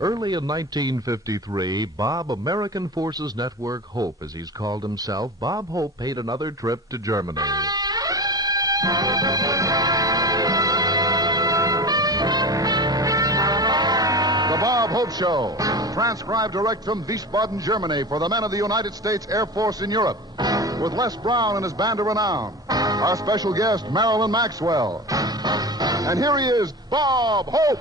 Early in 1953, Bob American Forces Network Hope, as he's called himself, Bob Hope paid another trip to Germany. The Bob Hope Show, transcribed direct from Wiesbaden, Germany, for the men of the United States Air Force in Europe, with Les Brown and his band of renown. Our special guest, Marilyn Maxwell. And here he is, Bob Hope.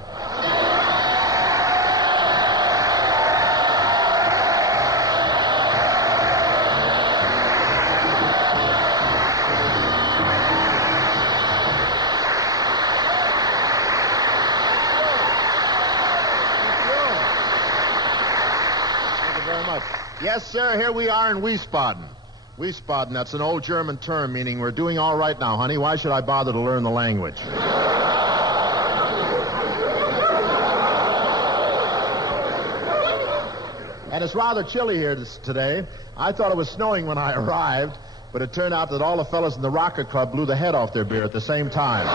Yes, sir, here we are in Wiesbaden. Wiesbaden, that's an old German term meaning we're doing all right now, honey. Why should I bother to learn the language? And it's rather chilly here today. I thought it was snowing when I arrived, but it turned out that all the fellas in the Rocket Club blew the head off their beer at the same time.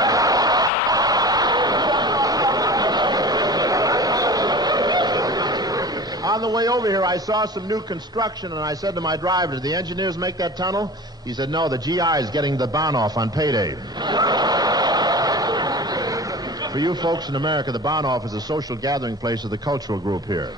On the way over here, I saw some new construction, and I said to my driver, did the engineers make that tunnel? He said, no, the GI is getting the Bahnhof on payday. For you folks in America, the Bahnhof is a social gathering place of the cultural group here.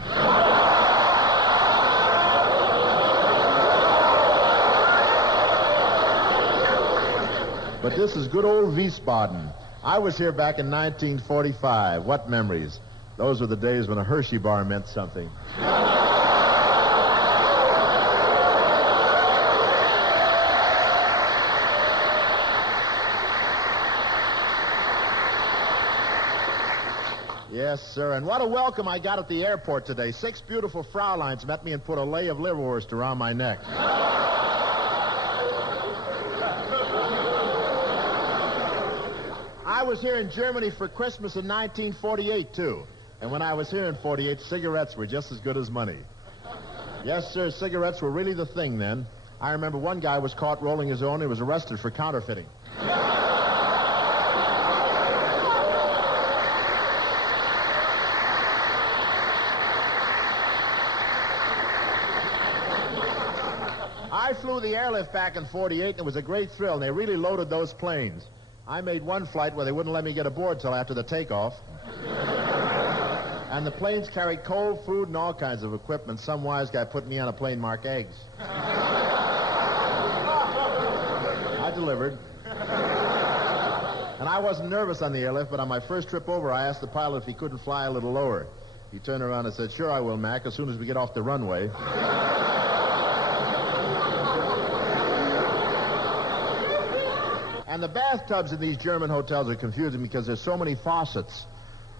But this is good old Wiesbaden. I was here back in 1945. What memories? Those were the days when a Hershey bar meant something. Yes, sir. And what a welcome I got at the airport today. 6 beautiful Frauleins met me and put a lei of liverwurst around my neck. I was here in Germany for Christmas in 1948, too. And when I was here in 48, cigarettes were just as good as money. Yes, sir, cigarettes were really the thing then. I remember one guy was caught rolling his own. He was arrested for counterfeiting. I flew the airlift back in 48, and it was a great thrill, and they really loaded those planes. I made one flight where they wouldn't let me get aboard till after the takeoff. And the planes carried cold food and all kinds of equipment. Some wise guy put me on a plane marked eggs. I delivered. And I wasn't nervous on the airlift, but on my first trip over, I asked the pilot if he couldn't fly a little lower. He turned around and said, sure I will, Mac, as soon as we get off the runway. And the bathtubs in these German hotels are confusing because there's so many faucets.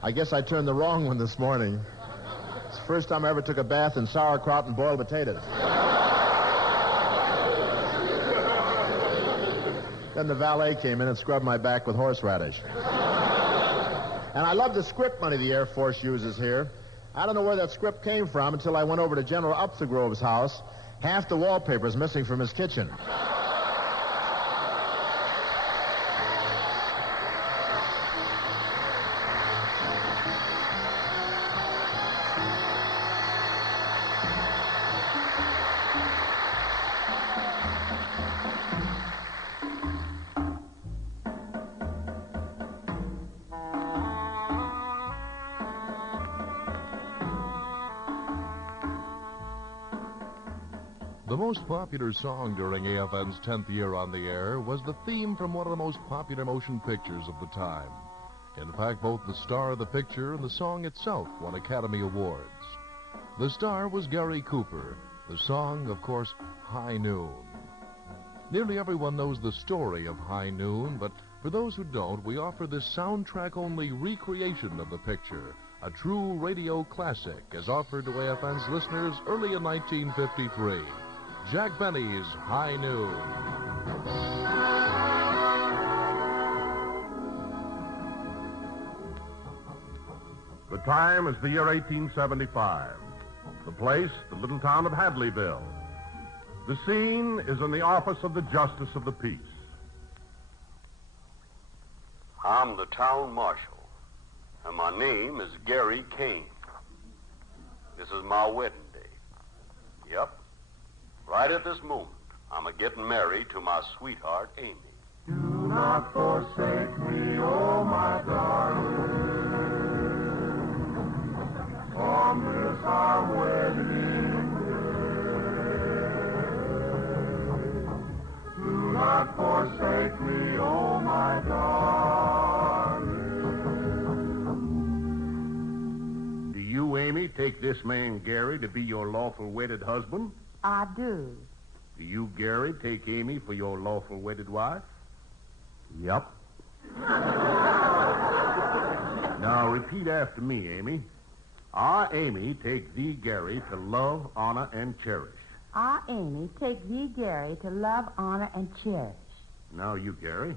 I guess I turned the wrong one this morning. It's the first time I ever took a bath in sauerkraut and boiled potatoes. Then the valet came in and scrubbed my back with horseradish. And I love the script money the Air Force uses here. I don't know where that script came from until I went over to General Upthegrove's house. Half the wallpaper is missing from his kitchen. The most popular song during AFN's 10th year on the air was the theme from one of the most popular motion pictures of the time. In fact, both the star of the picture and the song itself won Academy Awards. The star was Gary Cooper. The song, of course, High Noon. Nearly everyone knows the story of High Noon, but for those who don't, we offer this soundtrack-only recreation of the picture, a true radio classic, as offered to AFN's listeners early in 1953. Jack Benny's High Noon. The time is the year 1875. The place, the little town of Hadleyville. The scene is in the office of the Justice of the Peace. I'm the town marshal, and my name is Gary Kane. This is my wedding day. Yep. Right at this moment, I'm a-getting married to my sweetheart, Amy. Do not forsake me, oh my darling, on this our wedding day. Do not forsake me, oh my darling. Do you, Amy, take this man, Gary, to be your lawful wedded husband? I do. Do you, Gary, take Amy for your lawful wedded wife? Yep. Now, repeat after me, Amy. I, Amy, take thee, Gary, to love, honor, and cherish. I, Amy, take thee, Gary, to love, honor, and cherish. Now you, Gary.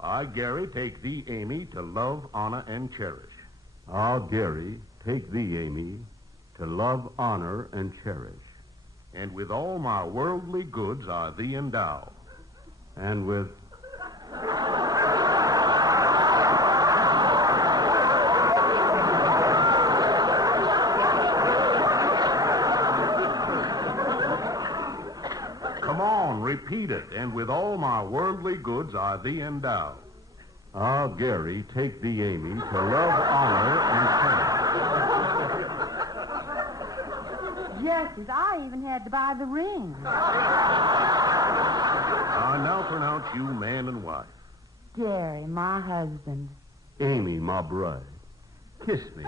I, Gary, take thee, Amy, to love, honor, and cherish. I, Gary, take thee, Amy, to love, honor, and cherish. And with all my worldly goods I thee endow. And with... Come on, repeat it. And with all my worldly goods I thee endow. I, Gary, take thee, Amy, to love, honor, and cherish. Yes, I even had to buy the ring. I now pronounce you man and wife. Gary, my husband. Amy, my bride, kiss me.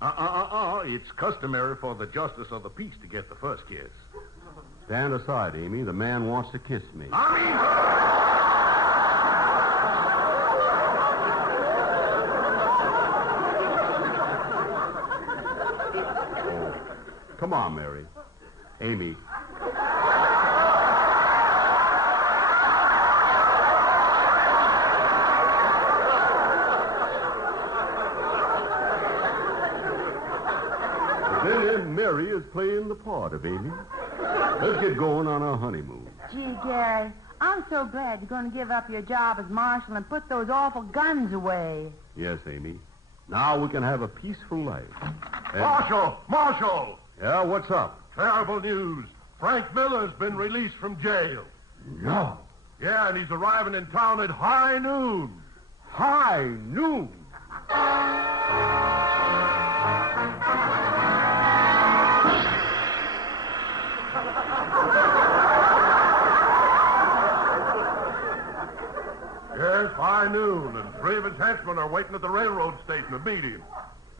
It's customary for the justice of the peace to get the first kiss. Stand aside, Amy. The man wants to kiss me. Come on, Mary. Amy. Then Mary is playing the part of Amy. Let's get going on our honeymoon. Gee, Gary, I'm so glad you're going to give up your job as marshal and put those awful guns away. Yes, Amy. Now we can have a peaceful life. And... Marshal! Yeah, what's up? Terrible news. Frank Miller's been released from jail. No. Yeah, and he's arriving in town at high noon. High noon. Yes, high noon, and 3 of his henchmen are waiting at the railroad station to meet him.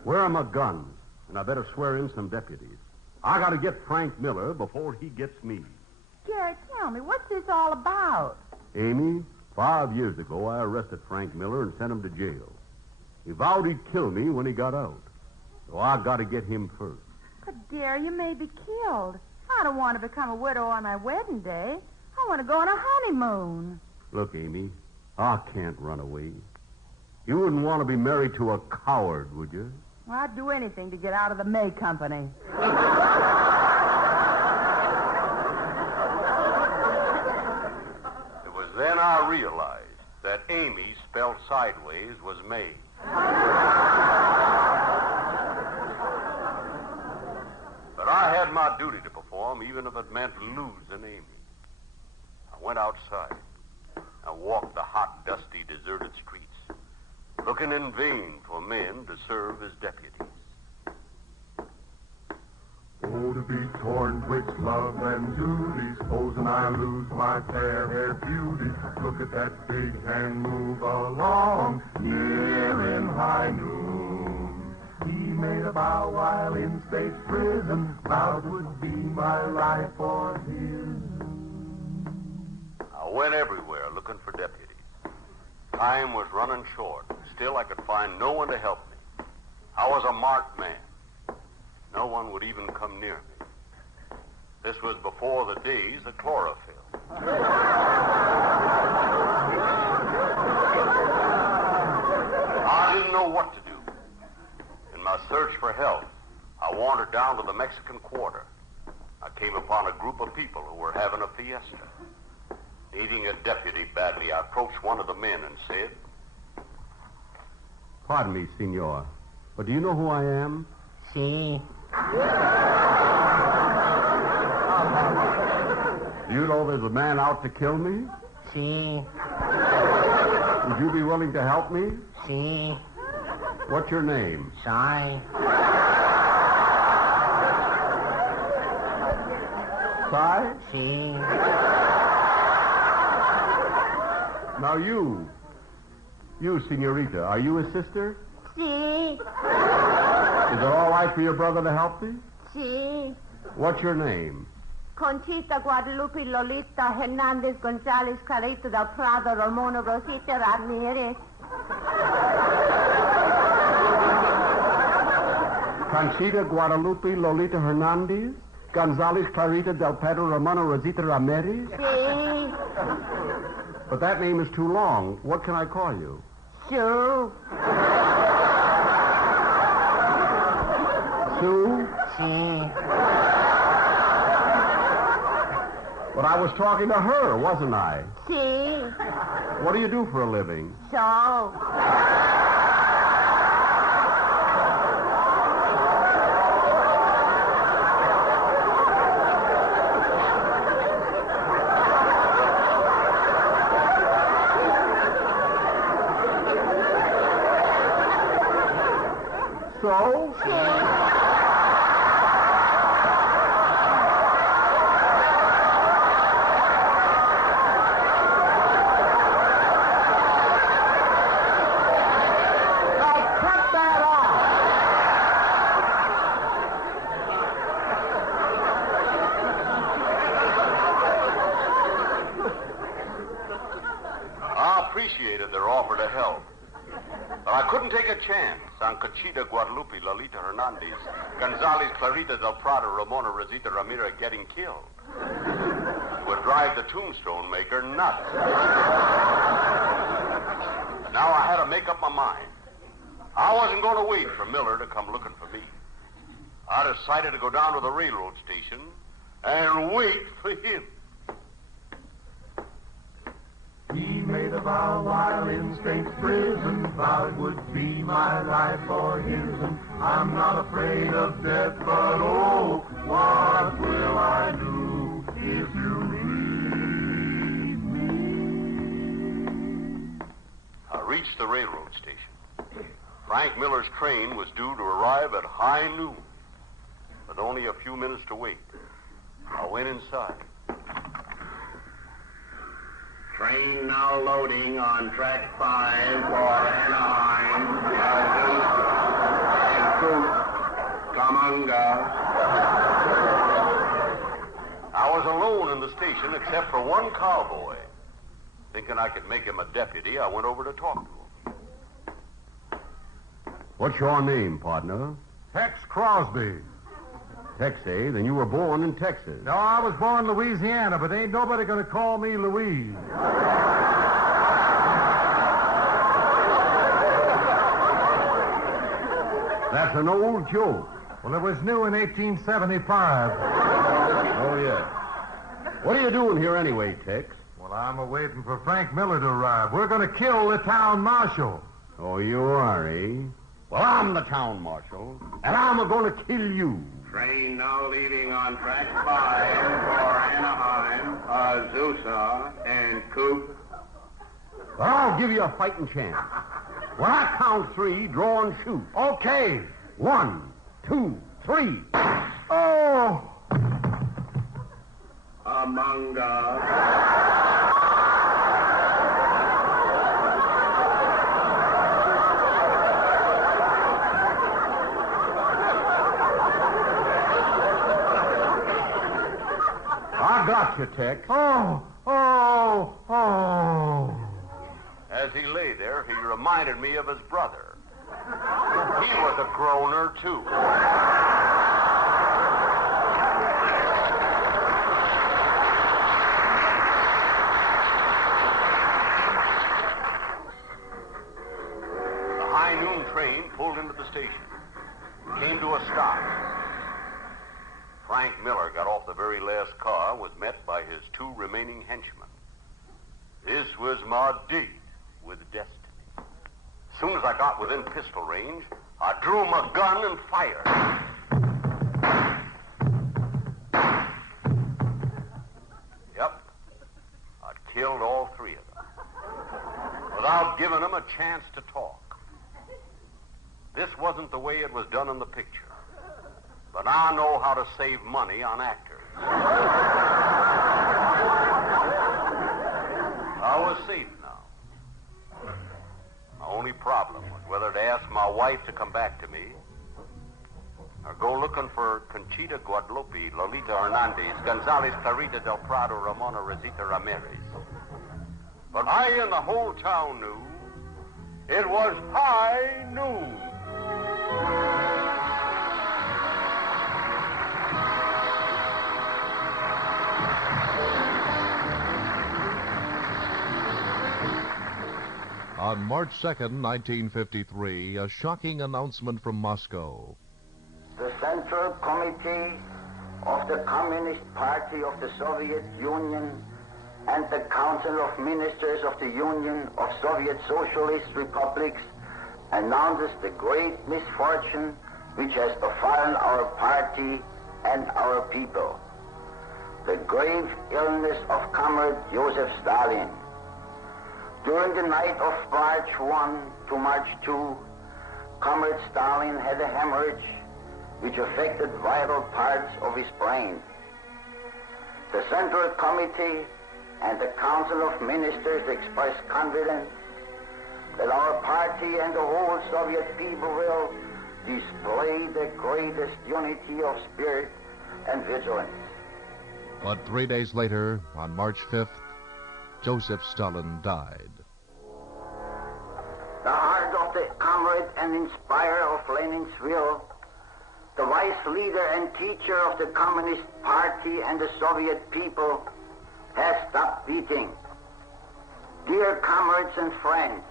Where are my guns? And I better swear in some deputies. I got to get Frank Miller before he gets me. Gary, tell me, what's this all about? Amy, 5 years ago, I arrested Frank Miller and sent him to jail. He vowed he'd kill me when he got out. So I got to get him first. But, Gary, you may be killed. I don't want to become a widow on my wedding day. I want to go on a honeymoon. Look, Amy, I can't run away. You wouldn't want to be married to a coward, would you? Well, I'd do anything to get out of the May Company. It was then I realized that Amy, spelled sideways, was May. But I had my duty to perform, even if it meant losing Amy. I went outside. I walked the hot, dusty, deserted streets, looking in vain for men to serve as deputies. Oh, to be torn twixt love and duty, supposing I lose my fair-haired beauty. Look at that big hand move along, here in high noon. He made a vow while in state prison, vowed would be my life for his. I went everywhere looking for deputies. Time was running short. Still, I could find no one to help me. I was a marked man. No one would even come near me. This was before the days of chlorophyll. I didn't know what to do. In my search for help, I wandered down to the Mexican Quarter. I came upon a group of people who were having a fiesta. Needing a deputy badly, I approached one of the men and said, Pardon me, senor, but do you know who I am? See? You know there's a man out to kill me? Si. Would you be willing to help me? Si. What's your name? Si. Si? Si. Now you, senorita, are you his sister? Si. Is it all right for your brother to help me? Si. What's your name? Conchita, Guadalupe, Lolita, Hernandez, Gonzalez, Clarita del Prado, Ramona, Rosita, Ramirez. Conchita, Guadalupe, Lolita Hernandez, Gonzalez, Clarita del Pedro, Ramona, Rosita Ramirez? Si. But that name is too long. What can I call you? Sue. Sue? Si. But I was talking to her, wasn't I? Si. What do you do for a living? So. So? I appreciated their offer to help. But I couldn't take a chance on Conchita, Guadalupe, Lolita Hernandez, Gonzalez, Clarita del Prado, Ramona, Rosita Ramirez getting killed. It would drive the tombstone maker nuts. Now I had to make up my mind. I wasn't going to wait for Miller to come looking for me. I decided to go down to the railroad station and wait for him. He made a vow while in state's prison, vowed it would be my life or his. And I'm not afraid of death, but oh, what will I do if you leave me? I reached the railroad station. Frank Miller's train was due to arrive at high noon, with only a few minutes to wait. I went inside. Train now loading on track 5 for Anaheim, Kamunga. I was alone in the station except for one cowboy. Thinking I could make him a deputy, I went over to talk to him. What's your name, partner? Tex Crosby. Tex, eh? Then you were born in Texas. No, I was born in Louisiana, but ain't nobody going to call me Louise. That's an old joke. Well, it was new in 1875. Oh, yes. What are you doing here anyway, Tex? Well, I'm waiting for Frank Miller to arrive. We're going to kill the town marshal. Oh, you are, eh? Well, I'm the town marshal, and I'm going to kill you. Train now leaving on track 5 for Anaheim, Azusa, and Coop. Well, I'll give you a fighting chance. When I count 3, draw and shoot. Okay. 1, 2, 3. Oh! Among us. I got you, Tex. Oh! As he lay there, he reminded me of his brother. He was a groaner, too. The high noon train pulled into the station. Came to a stop. Frank Miller got off the very last car, was met by his 2 remaining henchmen. This was my date with destiny. As soon as I got within pistol range, I drew my gun and fired. killed all three of them without giving them a chance to talk. This wasn't the way it was done in the picture. But I know how to save money on actors. I was safe now. My only problem was whether to ask my wife to come back to me or go looking for Conchita Guadalupe, Lolita Hernandez, Gonzalez Clarita del Prado, Ramona Rosita Ramirez. But I and the whole town knew it was high noon. On March 2nd, 1953, a shocking announcement from Moscow. The Central Committee of the Communist Party of the Soviet Union and the Council of Ministers of the Union of Soviet Socialist Republics announces the great misfortune which has befallen our party and our people. The grave illness of Comrade Joseph Stalin. During the night of March 1 to March 2, Comrade Stalin had a hemorrhage which affected vital parts of his brain. The Central Committee and the Council of Ministers express confidence that our party and the whole Soviet people will display the greatest unity of spirit and vigilance. But 3 days later, on March 5th, Joseph Stalin died. The heart of the comrade and inspirer of Lenin's will, the wise leader and teacher of the Communist Party and the Soviet people, has stopped beating. Dear comrades and friends,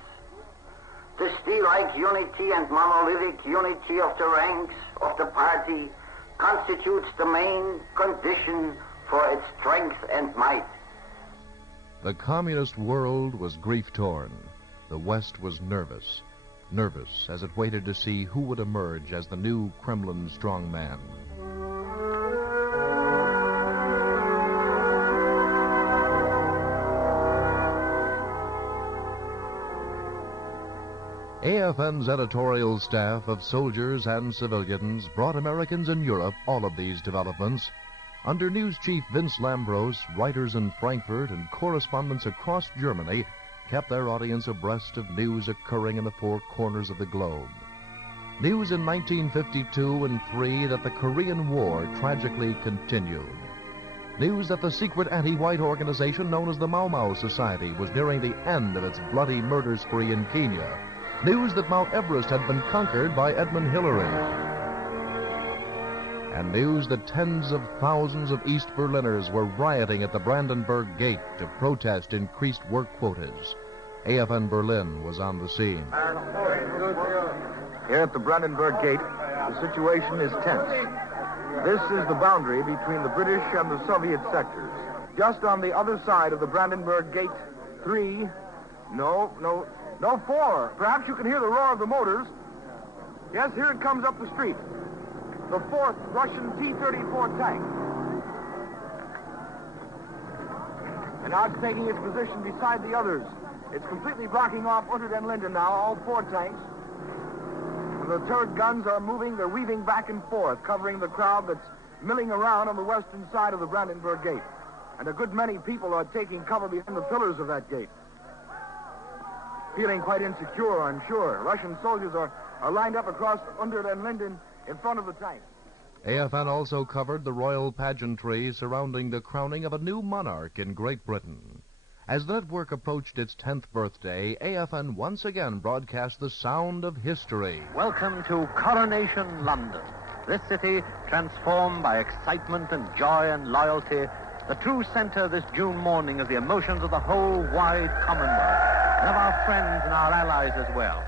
the steel-like unity and monolithic unity of the ranks of the party constitutes the main condition for its strength and might. The communist world was grief-torn. The West was nervous as it waited to see who would emerge as the new Kremlin strongman. AFN's editorial staff of soldiers and civilians brought Americans in Europe all of these developments. Under news chief Vince Lambros, writers in Frankfurt and correspondents across Germany kept their audience abreast of news occurring in the four corners of the globe. News in 1952 and 3 that the Korean War tragically continued. News that the secret anti-white organization known as the Mau Mau Society was nearing the end of its bloody murder spree in Kenya. News that Mount Everest had been conquered by Edmund Hillary. And news that tens of thousands of East Berliners were rioting at the Brandenburg Gate to protest increased work quotas. AFN Berlin was on the scene. Here at the Brandenburg Gate, the situation is tense. This is the boundary between the British and the Soviet sectors. Just on the other side of the Brandenburg Gate, 4. Perhaps you can hear the roar of the motors. Yes, here it comes up the street. The 4th Russian T-34 tank. And now it's taking its position beside the others. It's completely blocking off Unter den Linden now, all 4 tanks. And the turret guns are moving, they're weaving back and forth, covering the crowd that's milling around on the western side of the Brandenburg Gate. And a good many people are taking cover behind the pillars of that gate. Feeling quite insecure, I'm sure. Russian soldiers are lined up across Unter den Linden in front of the tank. AFN also covered the royal pageantry surrounding the crowning of a new monarch in Great Britain. As the network approached its 10th birthday, AFN once again broadcast the sound of history. Welcome to Coronation London. This city, transformed by excitement and joy and loyalty, the true center this June morning of the emotions of the whole wide Commonwealth, and of our friends and our allies as well.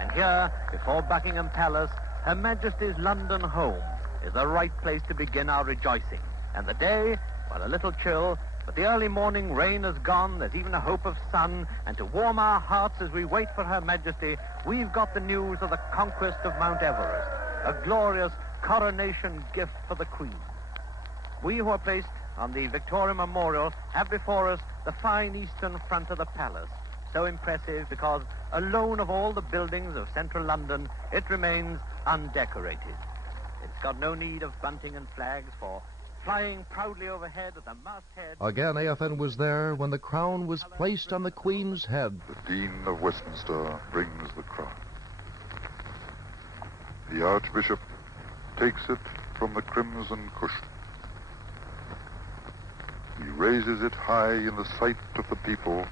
And here, before Buckingham Palace, Her Majesty's London home is the right place to begin our rejoicing. And the day, while a little chill, but the early morning rain has gone, there's even a hope of sun, and to warm our hearts as we wait for Her Majesty, we've got the news of the conquest of Mount Everest, a glorious coronation gift for the Queen. We who are placed on the Victoria Memorial have before us the fine eastern front of the palace, so impressive because alone of all the buildings of central London, it remains undecorated. It's got no need of bunting and flags, for flying proudly overhead at the masthead... Again, AFN was there when the crown was placed on the Queen's head. The Dean of Westminster brings the crown. The Archbishop takes it from the crimson cushion. He raises it high in the sight of the people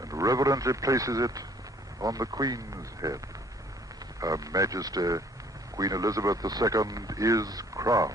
and reverently places it on the Queen's head. Her Majesty, Queen Elizabeth II, is crowned.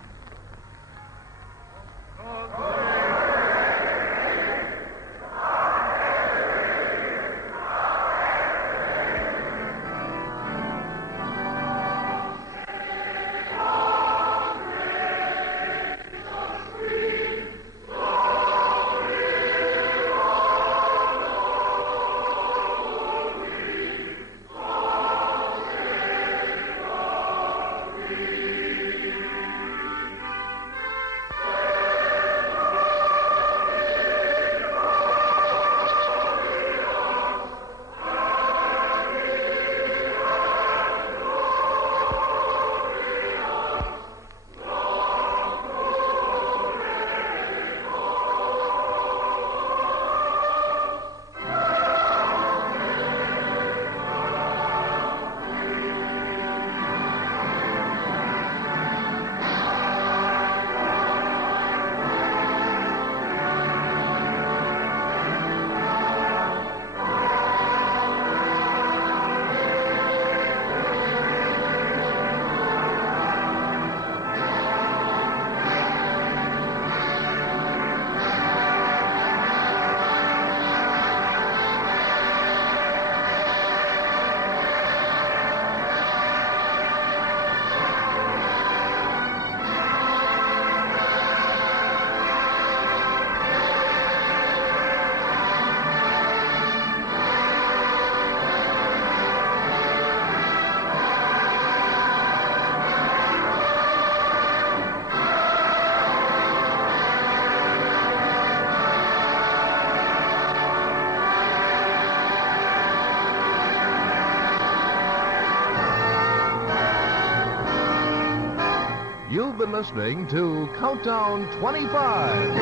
You've been listening to Countdown 25,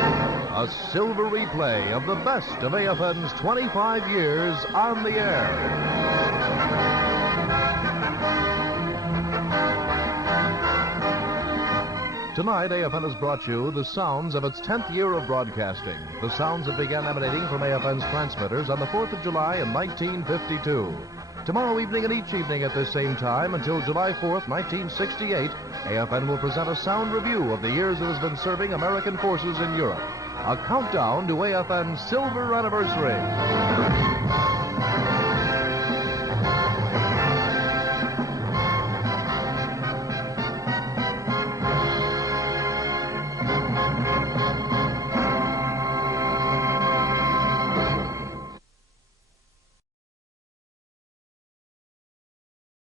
a silver replay of the best of AFN's 25 years on the air. Tonight, AFN has brought you the sounds of its 10th year of broadcasting, the sounds that began emanating from AFN's transmitters on the 4th of July in 1952. Tomorrow evening and each evening at this same time until July 4th, 1968, AFN will present a sound review of the years it has been serving American forces in Europe. A countdown to AFN's silver anniversary.